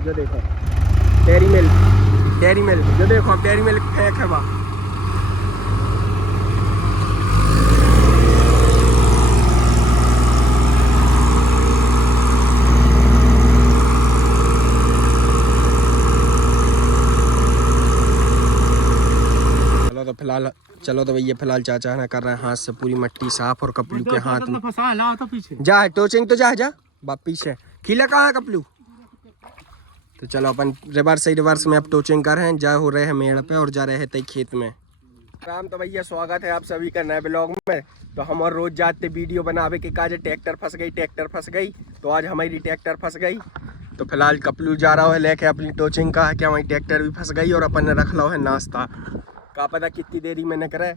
जो देखो dairy milk जो देखो डेयरी मिल्क फेंक है वहाँ। चलो तो भैया फिलहाल चाचा ना कर रहे हैं हाथ से पूरी मट्टी साफ और कपलू के हाथ में फंसा लाओ तो पीछे जा टोचिंग तो जा बाप पीछे खीला कहाँ है कपलू। तो चलो अपन रिवर्स में अब टोचिंग कर रहे हैं जा हो रहे हैं मेड़ पे और जा रहे हैं तई खेत में। राम तो भैया स्वागत है आप सभी का नए ब्लॉग में। तो हम और रोज जाते वीडियो बनावे के काज ट्रैक्टर फंस गई तो आज हमारी ट्रैक्टर फंस गई। तो फिलहाल कपलू जा रहा है लेके अपनी टोचिंग का क्या वही ट्रैक्टर भी फंस गई और अपन ने रख लो है नाश्ता का पता कितनी देरी में न करे।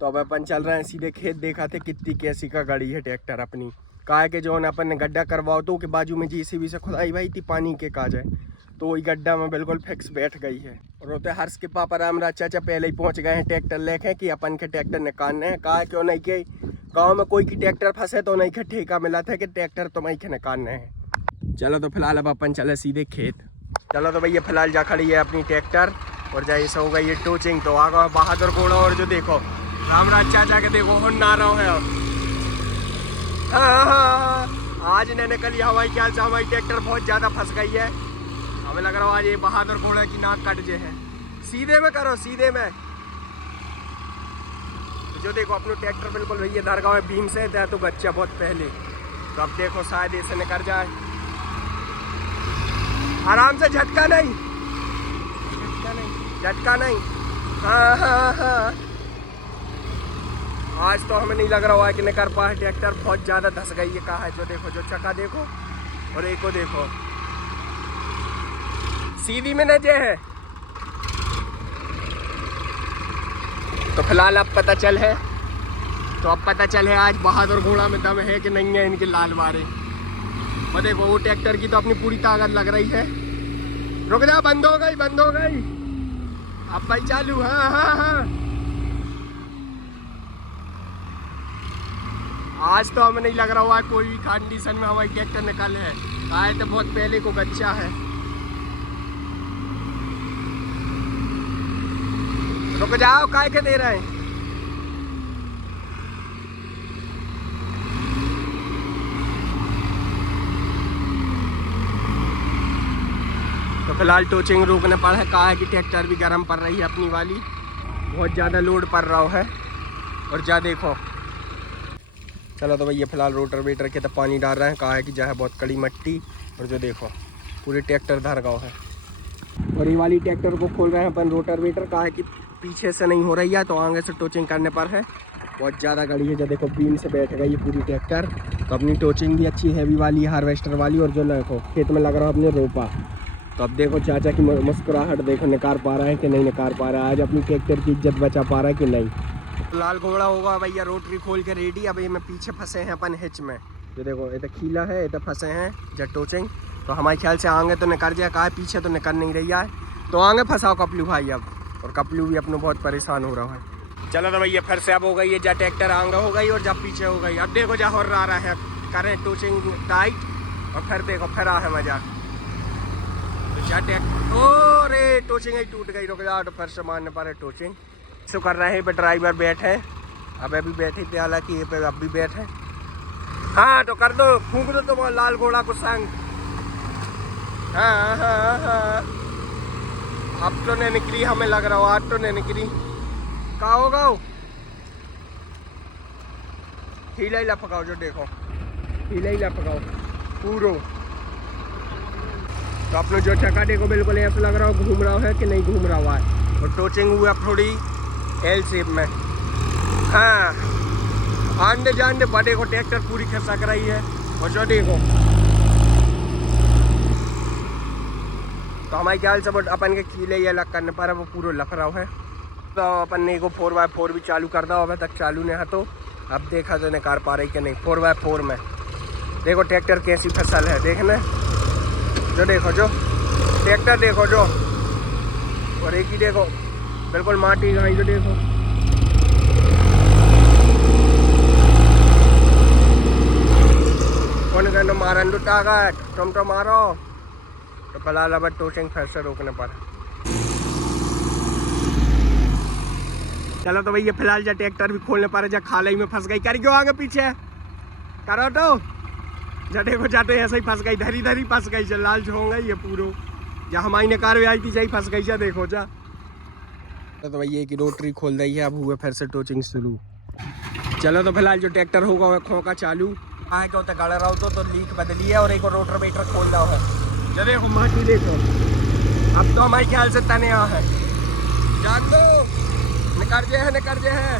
तो अब अपन चल रहे हैं सीधे खेत देखा थे कितनी कैसी का गाड़ी है ट्रैक्टर अपनी का है कि जो है अपन ने गड्ढा करवाओ तो के बाजू में जीसीबी से खुदाई भाई थी पानी के काज है तो वही गड्ढा में बिल्कुल फिक्स बैठ गई है। रोते हर्ष के पापा रामराज चाचा पहले ही पहुंच गए हैं ट्रैक्टर लेके कि अपन के ट्रैक्टर निकालने हैं कहा क्यों नहीं के गाँव में कोई की ट्रैक्टर फंसे तो नहीं के ठेका मिला था कि ट्रैक्टर तो वही के निकालने हैं। चलो तो फिलहाल अब अपन चले सीधे खेत। चलो तो भैया फिलहाल जा खड़ी है अपनी ट्रैक्टर और जाइए से हो गई ये टोचिंग तो आ गया बहादुर घोड़ा और जो देखो रामराज चाचा के देखो हो ना रहा है। हाँ आज ने निकली हवाई ख्याल से हमारी ट्रैक्टर बहुत ज़्यादा फंस गई है। हमें लग रहा है आज ये बहादुर घोड़ा की नाक कट जे है। सीधे में करो सीधे में तो जो देखो अपने ट्रैक्टर बिल्कुल भैया दरगाह में बीम से है तो बच्चा बहुत पहले तो अब देखो शायद ऐसे निकल जाए आराम से झटका नहीं हाँ। आज तो हमें नहीं लग रहा है कि नहीं कर पाए ट्रैक्टर बहुत ज़्यादा धस गई है कहा है जो देखो जो चक्का देखो और एक को देखो सीधी में न जे है। तो फिलहाल अब पता चल है आज बहादुर घोड़ा में दम है कि नहीं है इनके लाल वारे। और देखो वो ट्रैक्टर की तो अपनी पूरी ताकत लग रही है। रुक जा बंद हो गई अब भाई चालू हाँ। आज तो हमें नहीं लग रहा हुआ कोई भी कंडीशन में हमारी ट्रैक्टर निकल है आए तो बहुत पहले को बच्चा है। रुक जाओ काय के दे रहे हैं। तो फिलहाल टोचिंग रोकने पर है कहा है कि ट्रैक्टर भी गर्म पड़ रही है अपनी वाली बहुत ज़्यादा लोड पड़ रहा है और जा देखो। चलो तो भैया फिलहाल रोटर वेटर के तो पानी डाल रहे हैं कहा है कि जो है बहुत कड़ी मट्टी और जो देखो पूरे ट्रैक्टर धर गाँव है। और ये वाली ट्रैक्टर को खोल रहे हैं अपन रोटर वेटर कहा है कि पीछे से नहीं हो रही है तो आगे से टोचिंग करने पर है बहुत ज़्यादा गड़ी है। जो देखो बीम से बैठ गई है पूरी ट्रैक्टर तो अपनी टोचिंग भी अच्छी हैवी वाली है हार्वेस्टर वाली और जो देखो खेत में लग रहा है अपने रोपा। तो अब देखो चाचा की मुस्कुराहट देखो निकाल पा रहा है कि नहीं निकाल पा रहा है आज अपनी ट्रैक्टर की इज्जत बचा पा रहा है कि नहीं। लाल घोड़ा होगा भैया रोटरी खोल के रेडी। अब ये में पीछे फंसे हैं अपन हिच में जो देखो ये तो खीला है ये तो फंसे हैं जब टोचिंग तो हमारे ख्याल से आगे तो निकल जाए कहा पीछे तो निकल नहीं रही है तो आगे फंसाओ कपलू भाई अब और कपलू भी अपने बहुत परेशान हो रहा है। चलो तो भैया फिर से अब हो गई है जब ट्रैक्टर आगे हो गई और जब पीछे हो गई। अब देखो जा हो रहा है करें टोचिंग टाइट और फिर देखो फिर आ है मजा तो जा ट्रैक्टर ओ रे टोचिंग ही टूट गई। रुक जाओ तो फिर से मारने पर है टोचिंग सो कर रहे हैं पे ड्राइवर बैठे अब अभी बैठे थे हालांकि ये पे अब भी बैठे हाँ तो कर दो फूंक दो तो लाल घोड़ा को संग हाँ। अब तो नहीं निकली हमें लग रहा हो आज तो नहीं निकली कहा होगा हीला ही लपकाओ जो देखो हीला ही लपकाओ पूरो। तो अपने जो चक्का देखो बिल्कुल ऐसा लग रहा हो घूम रहा है कि नहीं घूम रहा हुआ है और टोचिंग हुआ थोड़ी एल शेप में हाँ। आंडे जांडे बड़े को ट्रैक्टर पूरी खसक रही है और जो देखो तो हमारे ख्याल से अपन के कीले ये अलग करने पर वो पूरा लख रहा है। तो अपन ने को 4x4 भी चालू कर दो अभी तक चालू नहीं है तो अब देखा तो निकाल पा रही कि नहीं 4x4 में देखो ट्रैक्टर कैसी फसल है देखने जो देखो जो ट्रैक्टर देखो जो और एक ही देखो बिल्कुल माटी गई जो देखो कौन कहना मारन टागा टमटो मारो तो फिलहाल अब टोचिंग फिर से रोकने पर। चलो तो भैया फिलहाल जा ट्रैक्टर भी खोलने पर जा खाले में फंस गई। कर क्यों आगे पीछे करो तो जटे को जाते ऐसे ही फंस गई, धरी धरी फंस गई। जा लाल हो गई ये पूरो जा हमारी ने कार आई थी जाई फंस गई। जा देखो जा तो भैया की रोटरी खोल दी है। अब हुए फिर से टोचिंग शुरू। चलो तो फिलहाल जो ट्रैक्टर होगा वह खोका चालू आए क्या होता गड़ रहा हो तो लीक बदली है और एक रोटर वेटर खोल रहा है। जो देखो माटी देखो अब तो हमारे ख्याल से तने है। जान दो निकल जे है।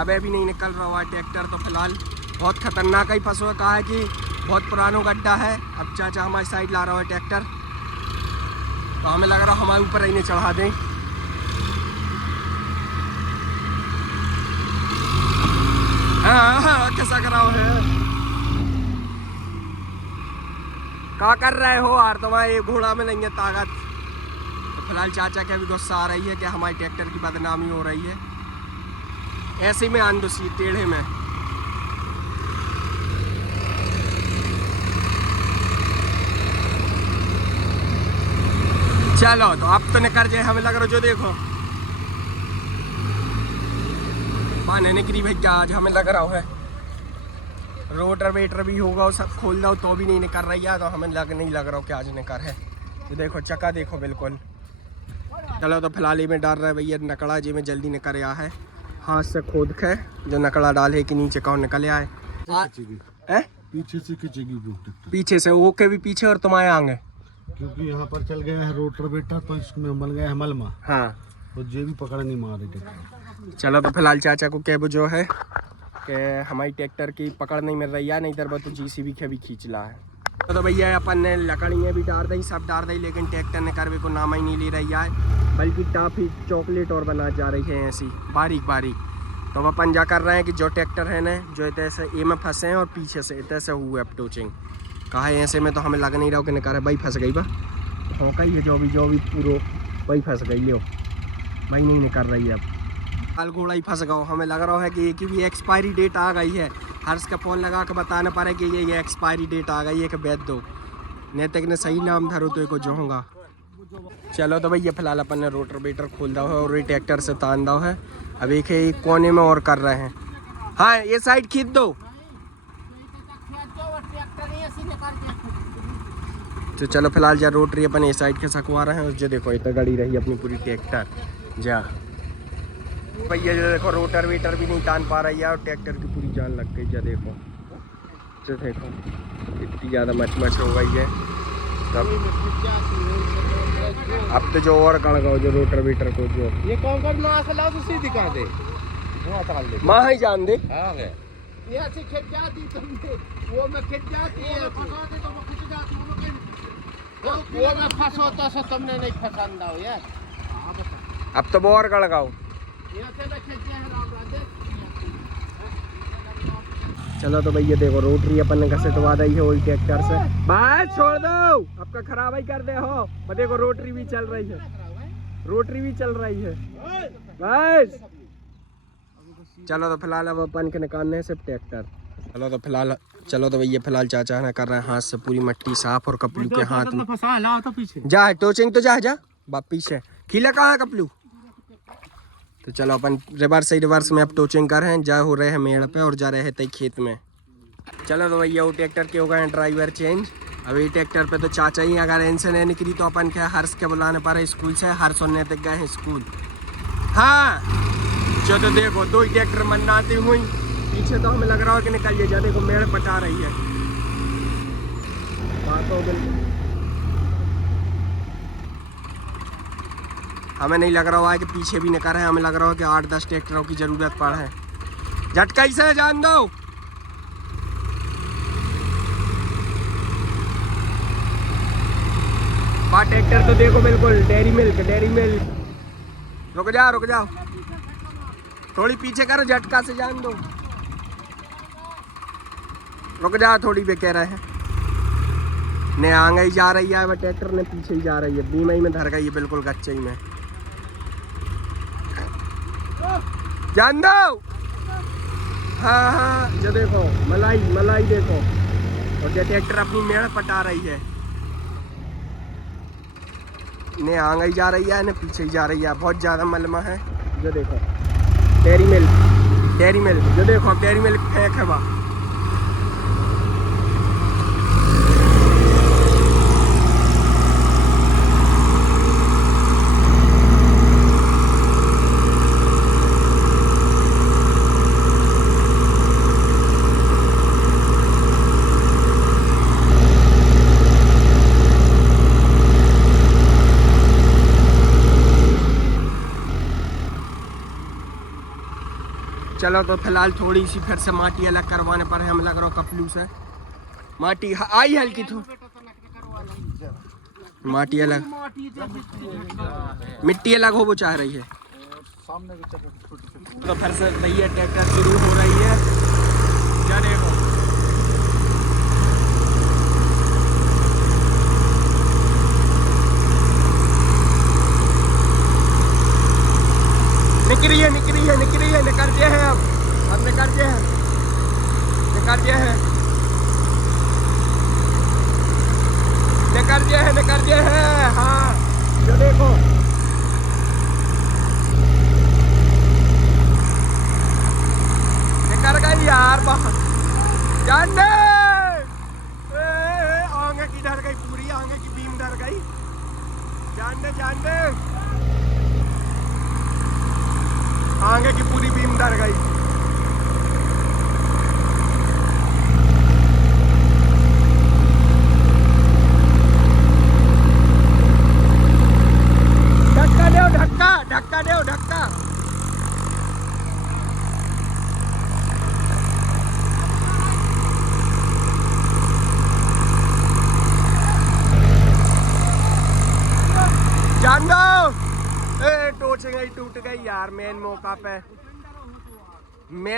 अबे भी नहीं निकल रहा हुआ ट्रैक्टर। तो फिलहाल बहुत खतरनाक ही फंसो कहा है कि बहुत पुराना गड्ढा है। अब चाचा हमारी साइड ला रहा है ट्रैक्टर तो हमें लग रहा है हमारे ऊपर ही चढ़ा दें। हाँ कैसा कराओ है क्या कर रहे हो यार तुम्हारे ये घोड़ा में नहीं है ताकत। तो फिलहाल चाचा के भी गुस्सा आ रही है कि हमारे ट्रैक्टर की बदनामी हो रही है। ऐसे में आन दो सी टेढ़े में। चलो तो अब तो निकल जाए हमें लग रहा जो देखो माने निकली भैया आज हमें लग रहा है रोटर वेटर भी होगा और सब खोल दो तो भी नहीं निकल रही है। तो हमें नहीं लग रहा कि आज निकल है। तो देखो चक्का देखो बिल्कुल। चलो तो फिलहाल ही में डाल रहा है भैया नकड़ा जी में जल्दी निकल आया है। हाथ से खोद के जो नकड़ा डाले कि नीचे कौन निकल आए पीछे से खींचेगी पीछे से वो के भी पीछे और तुम्हारे आगे क्योंकि यहाँ पर चल गए हैं रोटर बेटा तो इसमें बन गया है मलमा। हाँ तो जे भी पकड़ नहीं मार रही। चलो तो फिलहाल चाचा को क्या जो है कि हमारी ट्रैक्टर की पकड़ नहीं मिल रही है नहीं इधर तो जीसीबी के भी खींच रहा है। तो भैया अपन ने लकड़ियाँ भी डाल दी सब डाल दी लेकिन ट्रैक्टर ने करवे को नाम ही नहीं ले रही है बल्कि टॉफी चॉकलेट और बना जा रही है ऐसी बारीक बारीक। तो अब अपन जा कर रहे हैं कि जो ट्रैक्टर है ना जो ऐसे ए में फंसे हैं और पीछे से ऐसे हुए अब टोचिंग कहा है ऐसे में तो हमें लग नहीं रहा कि निकाल भाई फंस गई बा। हाँ कही है जो भी पूरो वही फंस गई लो भाई नहीं निकल रही है। अब काल घोड़ा ही फंस गया। हमें लग रहा है कि एक भी एक्सपायरी डेट आ गई है। हर्ष का फ़ोन लगा के बताना पड़े कि ये एक्सपायरी डेट आ गई है कि बेच दो नैतिक ने सही नाम धरो तो को जो होगा। चलो तो भैया फिलहाल अपन ने रोटर बेटर खोल दो है और ये ट्रैक्टर से तान दो है। अब एक कोने में और कर रहे हैं। हाँ ये साइड खींच दो। तो चलो फिलहाल जा रोटरी अपन ये साइड के सकवा रहे हैं। जो देखो इतना गाड़ी रही अपनी पूरी ट्रैक्टर जा भैया जो देखो रोटर वेटर भी नहीं तान पा रही है और ट्रैक्टर की पूरी जान लग गई। जा देखो जो देखो इतनी ज़्यादा मच हो गई है। तब अब तो जो और कण गो जो रोटर वेटर को जो ये कौन माँ से लाओ तो सीधी कर दे माँ ही जान दे। यहाँ से खिंच जाती तुमने वो में खिंच जाती है वो में फंसो तो तुमने नहीं फंसांदा हो यार। अब तो और कण गाओ। चलो तो भैया देखो रोटरी अपन ने घसीटवा दी है वही ट्रैक्टर से। बस छोड़ दो आपका खराब ही कर दे हो। देखो रोटरी भी चल रही है बस। चलो तो फिलहाल अब अपन के निकालने सिर्फ ट्रैक्टर। चलो तो भैया फिलहाल चाचा ने कर रहे हैं हाथ से पूरी मट्टी साफ और कपलू के हाथ में तो पीछे जा टोचिंग तो जा बाप पीछे खीला कहाँ है कपलू। तो चलो अपन रिवर्स में अब टोचिंग कर रहे हैं। जा हो रहे हैं मेड़ पे और जा रहे हैं तई खेत में। चलो तो भैया वो ट्रैक्टर के हो गए हैं ड्राइवर चेंज। अभी ट्रैक्टर पे तो चाचा ही अगर इनसे नहीं निकली तो अपन क्या हर्ष के बुलाने पर स्कूल से हर्ष और नैतिक गए हैं स्कूल। हाँ जो तो देखो दो ही ट्रैक्टर मन्नाती हुई पीछे तो हमें लग रहा है कि निकल जा देखो मेड़ पटा रही है। बातों बिल्कुल हमें नहीं लग रहा है कि पीछे भी निकल रहे हैं। हमें लग रहा है कि 8-10 ट्रैक्टरों की ज़रूरत पड़ है। झटका से जान दो। ट्रैक्टर तो देखो बिल्कुल डेयरी मिल्क। रुक जाओ थोड़ी पीछे करो झटका से जान दो। रुक जाओ थोड़ी भी कह रहे हैं ने आगे ही जा रही है वह ट्रैक्टर ने पीछे ही जा रही है। बीमा ही में धर गई है बिल्कुल गच्चे ही में। जान दो। हाँ जो देखो मलाई देखो और ये ट्रैक्टर अपनी मेड़ पटा रही है, ने आगे ही जा रही है ने पीछे ही जा रही है। बहुत ज़्यादा मलमा है। जो देखो डेयरी मिल्क जो देखो डेयरी मिल्क फेंक है वहाँ। चलो तो फिलहाल थोड़ी सी फिर से माटी अलग करवाने पर है। हम लग रहा कपलू से माटी आई हल्की माटी अलग मिट्टी अलग हो वो चाह रही है। तो फिर से भैया ट्रैक्टर शुरू हो रही है। क्या देखो निकल रही है निकल दिए हैं अब निकल दिए हैं हाँ। जो देखो निकल गई यार बाहर जानने आगे की डर गई पूरी आगे की बीम डर गई जानने आगे की पूरी बीम डर गई। धक्का दो जान दो। टोचिंग टूट गई यार मेन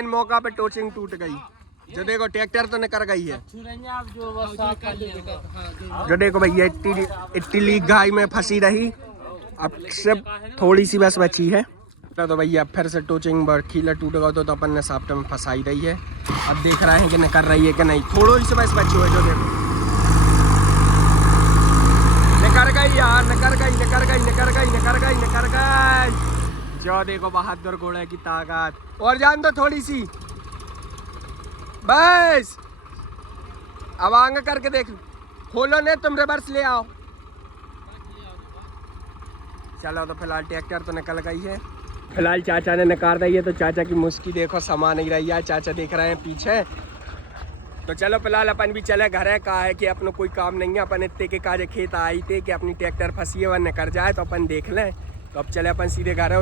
मौका पे टोचिंग टूट गई। जो देखो ट्रैक्टर तो निकल गई है। जो देखो भैया इतनी घाई में फंसी रही अब सिर्फ थोड़ी सी बस बची है। तो भैया फिर से टोचिंग बरखीला टूट गया तो अपन ने साफ्ट में फंसाई रही है। अब देख रहे हैं कि निकल रही है कि नहीं। थोड़ी सी बस बची हुई। जो देखो निकल गई यार निकल गई। जो देखो बहादुर घोड़े की ताकत। और जान दो थोड़ी सी बस। अब आगे करके देख खोलो ने तुम रिवर्स ले आओ। चलो तो फिलहाल ट्रैक्टर तो निकल गई है। फिलहाल चाचा ने निकाल रही है तो चाचा की मुस्की देखो समा नहीं रही है। चाचा देख रहे हैं पीछे। तो चलो फिलहाल अपन भी चले घर है। कहा है कि अपना कोई काम नहीं है। अपन इतने के काजे खेत आई थे कि अपनी ट्रैक्टर फंसी है वह निकल जाए तो अपन देख लें। तो अब चले अपन सीधे घर है।